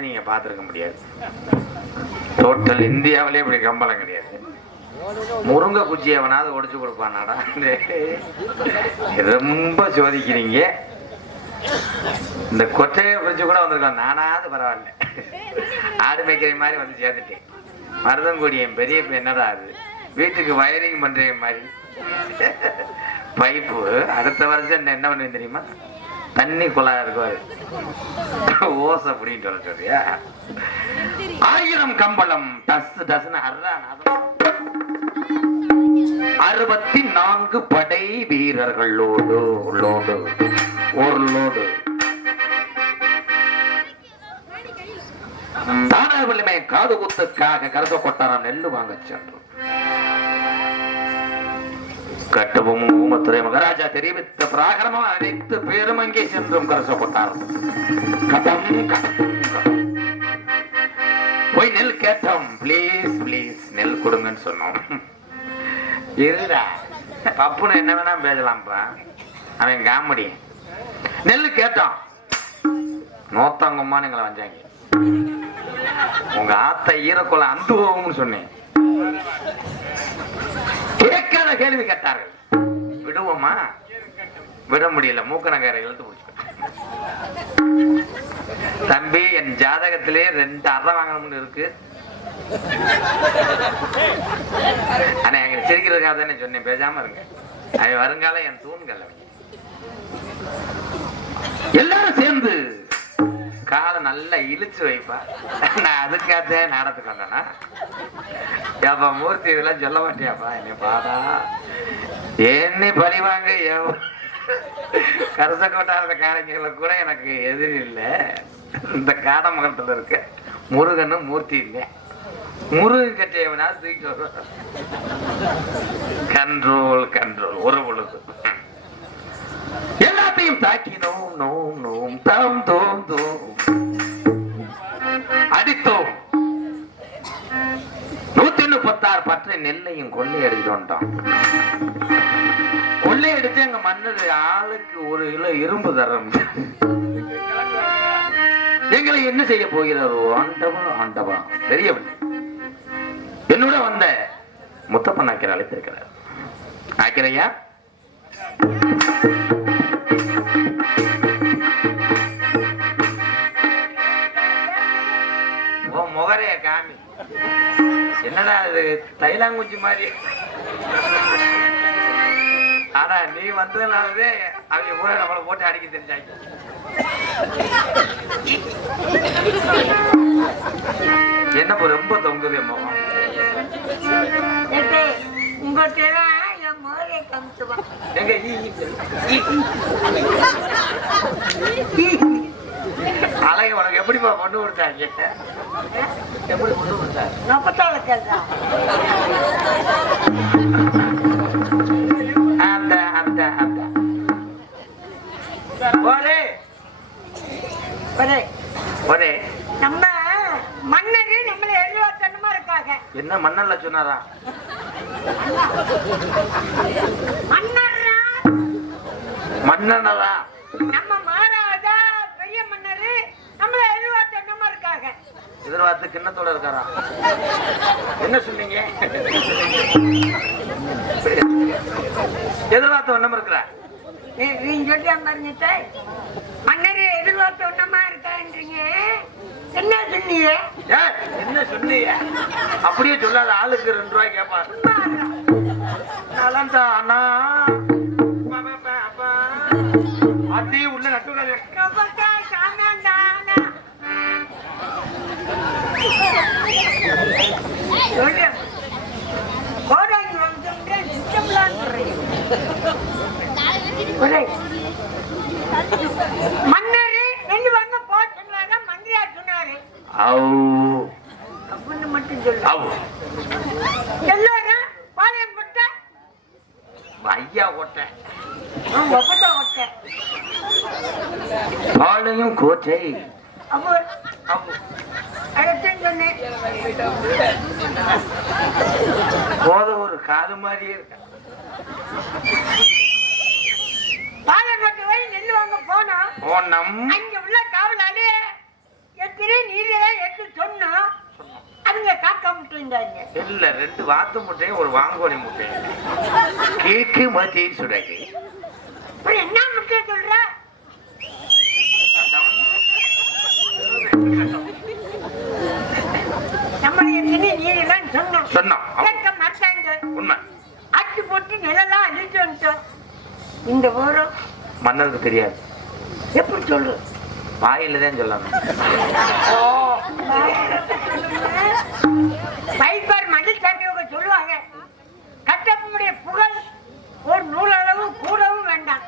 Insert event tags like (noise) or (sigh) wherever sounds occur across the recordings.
கம்பளத்தை நீங்க பார்த்திருக்க முடியாது. டோட்டல் இந்தியாவிலே இப்படி கம்பளம் கிடையாது. முருங்கை குச்சி எவனாவது ஒடிச்சு கொடுப்பானாடா? (laughs) ரொம்ப சோதிக்கிறீங்க. இந்த கொட்டையை பிடிச்சு கூட வந்திருக்கலாம். நானாவது பரவாயில்ல. ஆடு மேய்க்கிற மாதிரி வந்து சேர்த்துட்டேன் மருதங்குடி என் பெரிய என்னடா அது? வீட்டுக்கு வயரிங் பண்ற மாதிரி. (laughs) பைப்பு. அடுத்த வருஷம் என்ன பண்ணுவேன் தெரியுமா? தண்ணி குழாய் இருக்கும் ஓச ஓசை அப்படின்ட்டு சொல்றியா ஆயிரம் கம்பளம் டஸ் டஸ்னு அறுபத்தி நான்கு படை வீரர்களோடு லோடு ஒரு லோடு. தானாவளிமை காது குத்துக்காக கருத கொட்டாரம் நெல்லு வாங்க சென்று கட்டவும் ஊமத்துறை மகாராஜா தெரிவித்த பிராகரமா அனைத்து பேரும் அங்கே சென்றும் கரசப்பட்டார் போய் நெல் கேட்டோம். ப்ளீஸ் பிளீஸ் நெல் கொடுங்கன்னு சொன்னோம். இருடா. பப்புன்னு என்ன வேணா பேசலாம்ப்பா. அவன் காமெடி. நெல் கேட்டோம். நோத்தாங்கம்மான்னு எங்களை வந்தாங்க உங்க ஆத்த ஈரக்குள்ள அந்து போகும்னு சொன்னேன். கேட்காத கேள்வி கேட்டார்கள். விடுவோமா? விட முடியல. மூக்கணக்கார இழுத்து போச்சு தம்பி என் ஜாதகத்திலே ரெண்டு அறை வாங்கணும்னு இருக்கு. ஆனா எங்க சிரிக்கிறதுக்காக தானே சொன்னேன். பேசாம இருங்க. அவன் வருங்கால என் தூண்கள் எல்லாரும் சேர்ந்து காலை நல்லா இழுச்சு வைப்பா. நான் அதுக்காக நாடத்துக்கு வந்தேனா ஏப்பா மூர்த்தி இதெல்லாம் சொல்ல மாட்டியாப்பா என்னை பாடா என்னை பழிவாங்க எவ- கரச கொட்டாத காரங்களை கூட எனக்கு எதிரி இல்லை. இந்த காடமங்கலத்துல இருக்க முருகன் மூர்த்தி இல்லை. முருகன் கட்டியவனா தூக்கி வருவான் கண்ட்ரோல் கண்ட்ரோல் ஒரு பொழுது. எல்லாத்தையும் தாக்கி நோம் நோம் நோம் தம் தோம் தோம். நெல்லையும் கொள்ளையடிச்சு வந்துட்டோம் கொள்ளையடிச்சு எங்க மன்னர் ஆளுக்கு ஒரு கிலோ இரும்பு தரம். எங்களை என்ன செய்ய போகிறார் ஆண்டவா ஆண்டவா. தெரியவில்லை என்னோட வந்த முத்தப்பன் ஆக்கிர அழைத்திருக்கிறார். ஆக்கிரையா ஓ முகரைய காமி. என்னடா இது? தைலாங்குச்சி மாதிரி. ஆனா நீ வந்ததுனாலவே அவங்க கூட நம்மளை போட்டு அடிக்க தெரிஞ்சாங்க என்ன ரொம்ப தொங்குது காமிச்சுவான். எங்க. அழகு உனக்கு எப்படிப்பா கொண்டு கொடுத்தாங்க? எப்படி கொண்டு கொடுத்தாங்க. அந்த அந்த அந்த. ஒரே ஒரே, ஒரே நம்ம மன்னரு நம்மள எழுவாத்தனமா இருக்காங்க. என்ன மன்னல்ல சொன்னாரா? மன்னர்னா மன்னனரா நம்ம மகாராஜா பெரிய மன்னரு நம்மள எழுவாத்தனமா இருக்காங்க எதிர்பார்த்து கிண்ணத்தோட இருக்காரா? என்ன சொன்னீங்க? எதிர்பார்த்து ஒண்ணும் இருக்கிற? நீங்க சொல்லி பாருங்க மன்னரு எதிர்பார்த்த ஒண்ணமா இருக்கான்றீங்க. என்ன சொன்னீங்க? என்ன சொன்னீங்க? அப்படியே சொல்லாத ஆளுக்கு ரெண்டு ரூபாய் கேட்பாரு நலந்தானா அதே உள்ள நட்டுடாது மன்னரு ரெண்டு வாங்க போ சொன்னாரா மந்திரியார் சொன்னாரு. அப்படின்னு மட்டும் சொல்லு. எல்லாரும் பாளையம் கொட்ட. ஐயா ஓட்ட. ஒப்பத்த கொட்ட பாளையம் கோட்டை அப்போ அவு அடுத்துன்னு சொன்னேன் போத ஒரு காது மாதிரியே இருக்க பாளையம் கொட்ட போய் நெல் வாங்க போனோம். ஓனம் அங்க உள்ள காவலாளி எத்தனை நீரெல்லாம் எடுத்து சொன்னோம் அதுங்க காக்கா முட்டைந்தாங்க இல்ல ரெண்டு வாத்து முட்டையும் ஒரு வாங்கோலி முட்டையும் கேக்கு மத்தி அப்புறம் என்ன முட்டை சொல்ற? நம்ம எத்தனை நீரெல்லாம் சொன்னோம். சொன்னோம். கேட்க மாட்டாங்க. உண்மை. அச்சு போட்டு நிலெல்லாம் அழிச்சு வந்துட்டோம். இந்த ஊரம் மன்னருக்கு தெரியாது. எப்படி சொல்லு? வாயில தான் சொல்லணும். பைப்பார் மஞ்சள் சாமியோக சொல்லுவாங்க கட்டப்பனுடைய புகழ் ஒரு நூலளவு கூடவும் வேண்டாம்.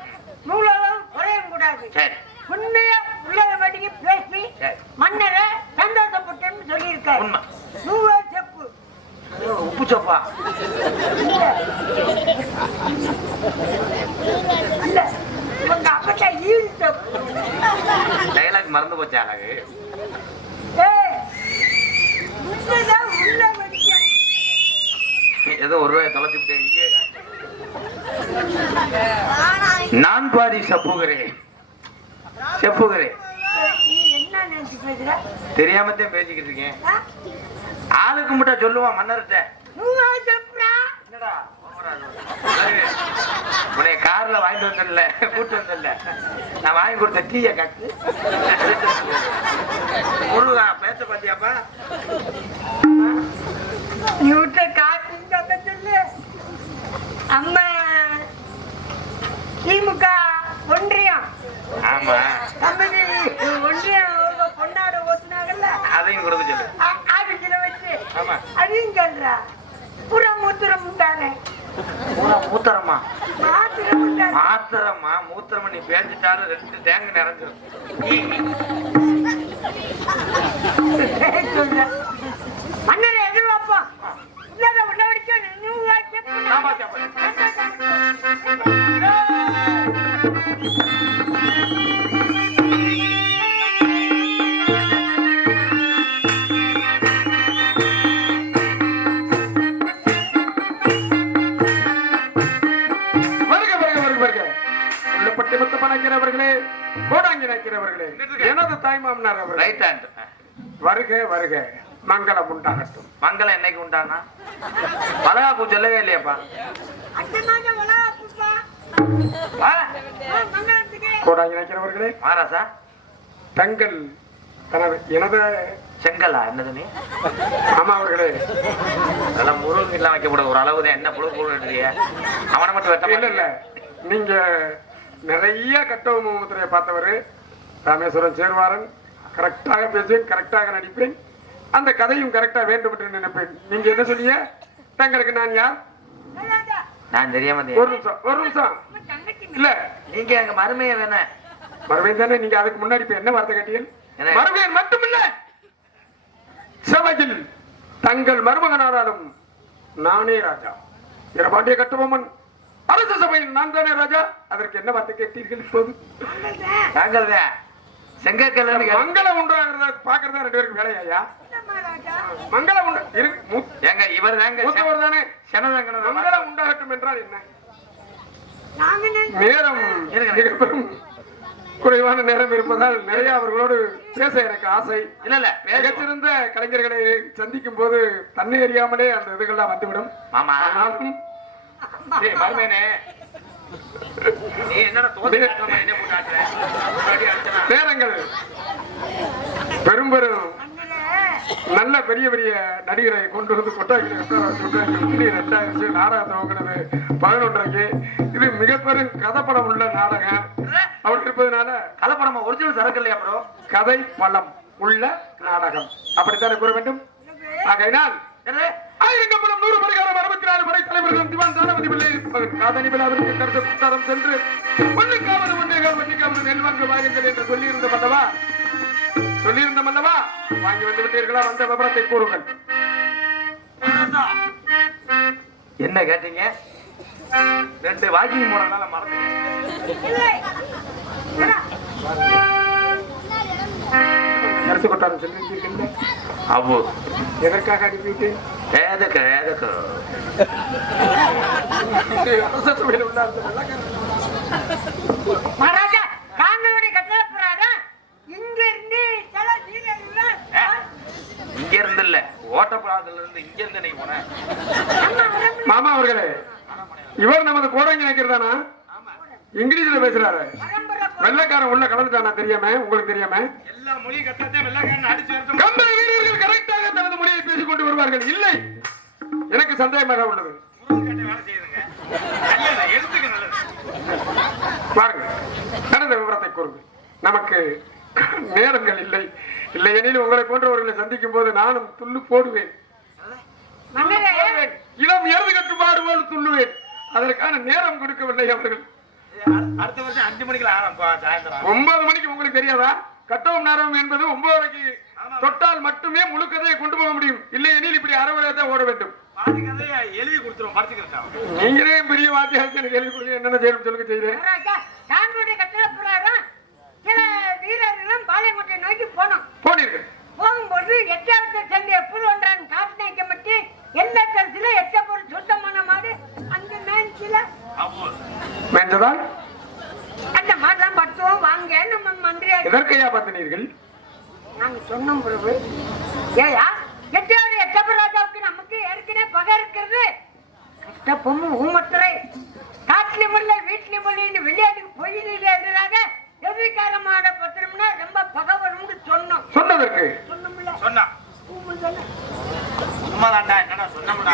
நூலளவு குறையவும் கூடாது. சரி. உண்மையா உள்ளதபடிக்கு பேசி சரி. மன்னரை சந்தோஷப்பட்டேன்னு சொல்லியிருக்காரு. உண்மை. நூலா டைலாக் மறந்து போச்சு அழகு? ஏதோ ஒரு ரூபாய் தொலைச்சு விட்டேன் இங்கே நான் பாதி சப்புகிறேன் செப்புகிறேன் நீ என்ன நினைச்சு பேசிக்கிட்டு இருக்கேன். ஆளுக்கு மட்டும் சொல்லுவான் மன்னர்கிட்ட. உன்னை கார்ல வாங்கிட்டு வந்தல கூட்டு வந்தல நான் வாங்கி கொடுத்த டீய கட்டு. முருகா பேச பாத்தியாப்பா? நீ விட்ட காசு சொல்ல. அம்மா திமுக ஒன்றியம். ஆமா. ஒன்றியம் பொன்னாட ஓட்டுனாங்கல்ல? அதையும் கொடுக்க சொல்லு. அதையும் சொல்றா. மூத்திரம் பூரா மூத்தரமா? மாத்திரம் உண்டானே மாத்திரமா? நீ பேசிட்டாலும் ரெண்டு டேங்க் நிறைஞ்சிரும். வருக வருக. மங்களம் உண்டாகட்டும். மங்களம் என்னைக்கு உண்டானா? பலகாப்பு சொல்லவே இல்லையாப்பா. கோடாங்கி நக்கிறவர்களே மாராசா தங்கள் தனது எனது செங்கலா என்னது நீ? ஆமா அவர்களே. அதெல்லாம் முருகன் எல்லாம் வைக்கப்பட ஒரு அளவு தான் என்ன புழு புழு அவனை மட்டும் வெட்ட இல்ல இல்ல. நீங்க நிறைய கட்டவு முகமுத்திரையை பார்த்தவர். ராமேஸ்வரம் சேர்வாரன். கரெக்டாக பேசுவேன் கரெக்டாக நடிப்பேன் அந்த கதையும் கரெக்டா வேண்டும் என்று நினைப்பேன். நீங்க என்ன சொன்னீங்க? தங்களுக்கு நான் யார். நான் தெரியாம ஒரு. நிமிஷம் ஒரு நிமிஷம். இல்ல. நீங்க எங்க மருமைய வேணா. மறுபடியும் தானே நீங்க அதுக்கு முன்னாடி இப்ப என்ன வார்த்தை கேட்டீங்க என்ன? மறுபடியும் மட்டுமில்ல. சபையில் தங்கள் மருமகனாராலும் நானே ராஜா. இரபாண்டிய கட்டுபொம்மன். அரச சபையில் நான் தானே ராஜா. அதற்கு என்ன வார்த்தை கேட்டீர்கள் இப்போது? நாங்கள் தான் செங்கக்கல்ல மங்களம் உண்டாகிறத பாக்குறதா ரெண்டு பேருக்கு வேலையா என்னம்மா ராஜா? மங்களம் உண்டு இரு மூ- எங்க இவர் தாங்க மூத்தவர் தானே செனதாங்க மங்களம் உண்டாகட்டும் என்றால் என்ன. நேரம் இருங்க. மிக பெரும் குறைவான நேரம் இருப்பதால் நிறைய அவர்களோடு பேச எனக்கு ஆசை இல்ல இல்ல. மிகச்சிறந்த கலைஞர்களை சந்திக்கும் போது தன்னை அறியாமலே அந்த இதுகள்லாம் வந்துவிடும் மாமா ஆனாலும் நேரங்கள். பெரும் பெரும். அண்ணனே, நல்ல பெரிய பெரிய நடிகரை கொண்டு வந்து கொட்டாக்கி சொல்றாங்க. ரெண்டாயிரத்து பதினொன்றைக்கு இது மிக பெரும் கதைப்படம் உள்ள நாடகம். அப்படி இருப்பதனால கலப்படமா ஒரிஜினல் சரக்கு இல்லையா ப்ரோ கதை பலம் உள்ள நாடகம். அப்படித்தானே கூற வேண்டும்? ஆகையினால் என்னது ஆயிரங்கப்பலம் நூறு பரிகாரம் அறுபத்தி நாலு படை தலைவர்களும் திவான் தானபதி பிள்ளை காதணி விழாவிற்கு கருத்து குத்தாரம் சென்று ஒன்றுக்காவது ஒன்றேகால் வண்டிக்காவது நெல்வாங்க வாங்குங்கள் என்று சொல்லியிருந்தோம் அல்லவா சொல்லியிருந்தோம் அல்லவா வாங்கி வந்து விட்டீர்களா? வந்த விவரத்தை கூறுங்கள். என்ன கேட்டீங்க? ரெண்டு வாக்கிங் போறதுனால மறந்து இல்லை. அண்ணா, கருத்து கொட்டாரம் சொல்லியிருக்கீர்கள் அவ்வோ. எதற்காக மகாராஜா காங்களுடைய கட்டளை பிரகாரம் இங்க இருந்து இங்க இருந்து இல்ல. இருந்து இங்க இருந்து நீ போன. மாமா அவர்களே இவர் நமது கோடங்கி நினைக்கிறதானா? இங்கிலீஷ்ல பேசுறாரு. வெள்ளைக்காரன் உள்ள கலந்துட்டானா தெரியாம? உங்களுக்கு தெரியாம? எல்லா மொழியும் கத்தாதே வெள்ளக்காரன் அடிச்சு கொண்டு வருவார்கள். இல்லை. எனக்கு சந்தேகமாக உள்ளது. கட்ட வேலை செய்யுதுங்க நல்லது எழுத்துக்கு நல்லது பாருங்க நடந்த விவரத்தை கூறுங்க நமக்கு நேரங்கள் இல்லை. இல்லை எனில் உங்களை போன்றவர்களை சந்திக்கும் போது நானும் துள்ளு போடுவேன். இளம் எருது கட்டுப்பாடு போல் துள்ளுவேன். அதற்கான நேரம் கொடுக்கவில்லை அவர்கள். அடுத்த வருஷம் அஞ்சு மணிக்கு ஆரம்பம் சாயந்தரம். ஒன்பது மணிக்கு உங்களுக்கு தெரியாதா? கட்டவும் நேரம் என்பது ஒன்பதரைக்கு தொட்டால் மட்டுமே முழு கதையை கொண்டு போக முடியும். இல்லை எனில் இப்படி அறவரையத்தை ஓட வேண்டும். எழுதி கொடுத்துருவோம் படிச்சுக்கிறேன் நீங்களே பெரிய வாத்தியாரத்தை எனக்கு கேள்வி கொடுங்க என்னென்ன செய்யணும் சொல்லுங்க சில வீரர்களும் பாளையங்கோட்டை நோக்கி போனோம். போனீர்கள். போகும்போது எட்டாவது சேர்ந்த எப்போது ஒன்றான் காட்டு எல்லா தரத்துல எட்ட பொருள் சுத்தமான மாடு அந்த மேஞ்சில மேஞ்சதால்? அந்த மாடெல்லாம் பட்டுவோம் வாங்க நம்ம மந்திரியா எதற்கையா பார்த்தனீர்கள் நாங்க சொன்னோம் பிரபு ஏயா எட்டாவது எட்டப்ப ராஜாவுக்கு நமக்கு ஏற்கனவே பகை இருக்கிறது. கஷ்ட பொம்மு ஊமத்துறை காட்டுல முல்லை வீட்டுல முல்லைன்னு விளையாட்டுக்கு பொய்யில எதிராக எதிர்கால மாட பத்திரம்னா ரொம்ப பகை வரும்னு சொன்னோம். சொன்னதற்கு? சொன்னோம்ல. சொன்னா. சும்மாதான்டா என்னடா சொன்னமுடா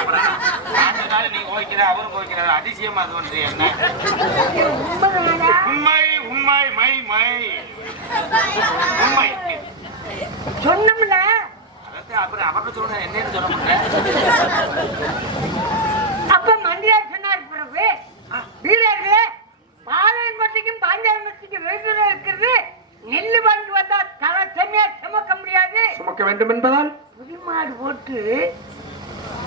நாலு நாள் நீ கோவிக்கிற அவரும் கோவிக்கிறாரு அதிசயமா அது வந்து என்ன? உண்மை உண்மை மை மை. உண்மை சொன்னோம்ல அதாவது அப்புறம் அவர்கிட்ட சொல்ல என்னன்னு சொல்ல முடியல அப்ப மந்திரியார் சொன்னார் பிரபு வீரர்களே பாளையங்கோட்டைக்கும் பாஞ்சாலங்கோட்டைக்கும் வெகுதூரம் இருக்கிறது. நெல்லு வாங்கி வந்தா தலை செம்மையா சுமக்க முடியாது. சுமக்க வேண்டும் என்பதால்? புலிமாடு போட்டு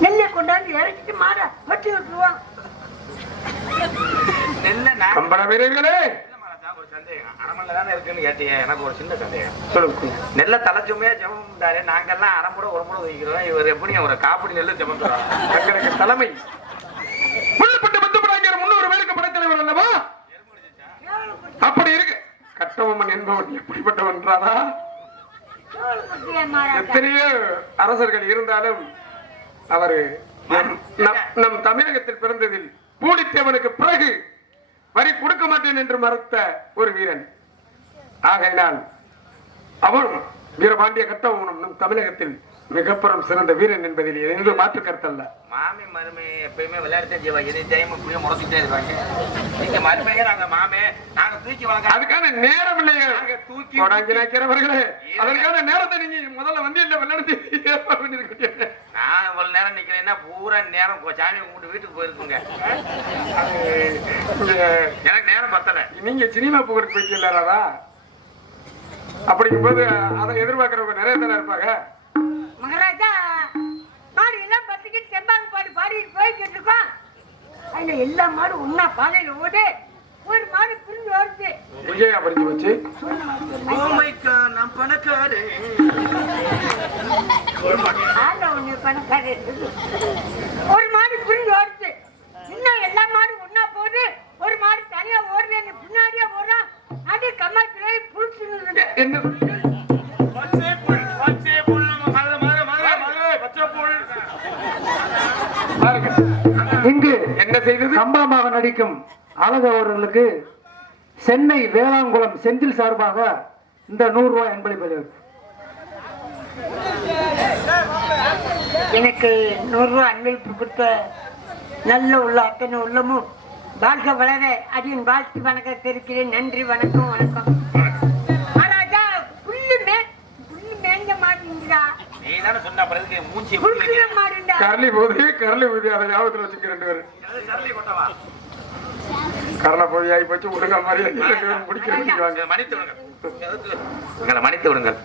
நெல்லை கொண்டாந்து இறக்கிட்டு மாட வெட்டி விட்டுருவான். நெல்ல வீரர்களே சந்தேகம். அரமல்ல தானே இருக்குன்னு கேட்டீங்க. எனக்கு ஒரு சின்ன சந்தேகம். சொல்லுங்க. நெல்ல தலைச்சுமையா ஜெபம்டாரு நாங்கெல்லாம் அரை முறை ஒரு முறை வைக்கிறோம். இவர் எப்படி ஒரு காப்படி நெல்லு ஜெபம் தங்களுக்கு தலைமை. முன்னூறு பேருக்கு படைத்தலைவர் அல்லவா? அப்படி இருக்கு. கட்டபொம்மன் என்பவன் எப்படிப்பட்டவன் என்றாரா எத்தனையோ அரசர்கள் இருந்தாலும் அவர் நம் தமிழகத்தில் பிறந்ததில் பூலித்தேவனுக்கு பிறகு வரி கொடுக்க மாட்டேன் என்று மறுத்த ஒரு வீரன். ஆகையினால் அவரும் வீரபாண்டிய கட்டபொம்மனும் நம் தமிழகத்தில் மிகப்பெரும் சிறந்த வீரன் என்பதில் எந்த மாற்று கருத்தல்ல. மாமி மருமை எப்பயுமே விளையாடுத்தே செய்வா எனி டைம் இப்படியே முடக்கிட்டே இருப்பாங்க. நீங்க மருமையே நாங்க மாமே நாங்க தூக்கி வளர்க்க அதுக்கான நேரம் இல்லையா. நாங்க தூக்கி கொடாங்கி நாய்க்கிறவர்களே அதற்கான நேரத்தை நீங்க முதல்ல வந்து இல்ல விளையாடுத்து ஏற்பாடு பண்ணிருக்கீங்க நான் இவ்வளவு நேரம் நிக்கிறேன்னா பூரா நேரம் சாமி கும்பிட்டு வீட்டுக்கு போயிருக்குங்க. எனக்கு நேரம் பத்தல. நீங்க சினிமா புகழுக்கு போயிட்டு ராதா? அப்படிங்கும்போது அதை எதிர்பார்க்கறவங்க நிறைய தானே இருப்பாங்க. மகாராஜா மாடு எல்லாம் பத்துக்கிட்டு செம்பாங்க பாடு பாடிட்டு போய்கிட்டு இருக்கோம் அதுல எல்லா மாடும் ஒன்னா பாதையில ஓடு ஒரு மாடு பிரிஞ்சு வருது. எங்கேயா படிச்சு வச்சு ஓமைக்கா நான் பணக்காரு. பணக்கார. கம்பளமாக நடிக்கும் அழகு அவர்களுக்கு சென்னை வேளாங்குளம் செந்தில் சார்பாக இந்த நூறு ரூபாய் அன்பளிப்பது எனக்கு நூறுரூவா அன்பளிப்பு கொடுத்த நல்ல உள்ள அத்தனை உள்ளமும் வாழ்க வளர அடியின் வாழ்த்து வணக்கம் தெரிவிக்கிறேன். நன்றி வணக்கம் வணக்கம். மகாராஜா புல்லு மே புல்லு மேஞ்ச மாடுங்கடா தானே சொன்ன மூஞ்சி மாடுண்டா. கரளி போதி கரளி போதி அதை ஞாபகத்துல வச்சுக்க ரெண்டு பேரும். சரளி கொட்டவா? கரளை போதி ஆகி போச்சு ஒழுங்கா மாதிரி ரெண்டு பேரும் வச்சுக்குவாங்க மன்னித்து விடுங்கள்? எங்களை மன்னித்து விடுங்கள்?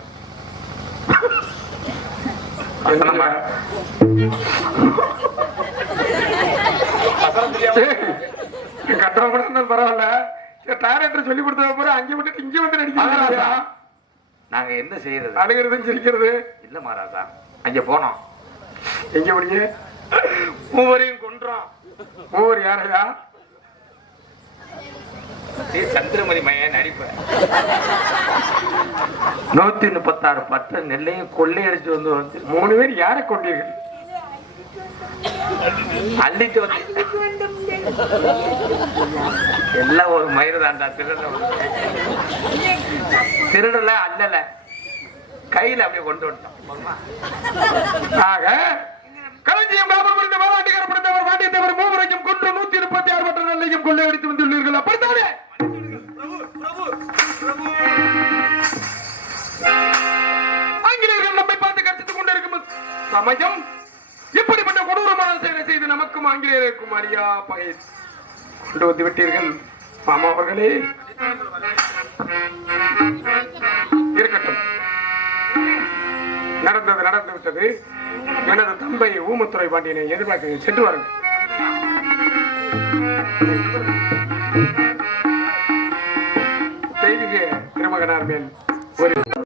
கட்டணம் கூட இருந்தாலும் பரவாயில்ல டைரக்டர் சொல்லி கொடுத்தத பூரா அங்கே விட்டுட்டு இங்க வந்து நடிக்கிறாங்க நாங்க என்ன செய்யறது? அழுகிறது சிரிக்கிறது. இல்ல மகாராஜா அங்க போனோம். எங்க முடிங்க மூவரையும் கொன்றோம். மூவர் யாரையா? நீ சந்திரமணி மையன் நடிப்ப நூத்தி முப்பத்தாறு பத்து நெல்லையும் கொள்ளையடிச்சு வந்து வந்து மூணு பேர் யாரை கொண்டீர்கள்? அள்ளிட்டு வந்து எல்லாம் ஒரு மயிறு தாண்டா திருட திருடல அல்லல. கையில அப்படியே கொண்டு வந்துட்டோம் ஆக களஞ்சியம் காவல்புரிந்த வாராட்டிகர பிடித்தவர் வாண்டியத்தவர் மூவரையும் கொன்று நூத்தி முப்பத்தி ஆறு மற்ற நெல்லையும் கொள்ளையடித்து வந்துள்ளீர்கள் அப்படித்தானே? ஆங்கிலேயர்கள் நம்மை பார்த்து கற்பித்துக் கொண்டிருக்கும் சமயம் நமக்கும் ஆங்கிலேயருக்கும் அறியா பகை கொண்டு வந்து விட்டீர்கள். மாமா அவர்களே. இருக்கட்டும். நடந்தது நடந்து விட்டது. எனது தம்பை ஊமத்துறை பாண்டியனை எதிர்பார்க்க சென்று வாருங்கள். தெய்வீக திருமகனார் மேல் ஒரு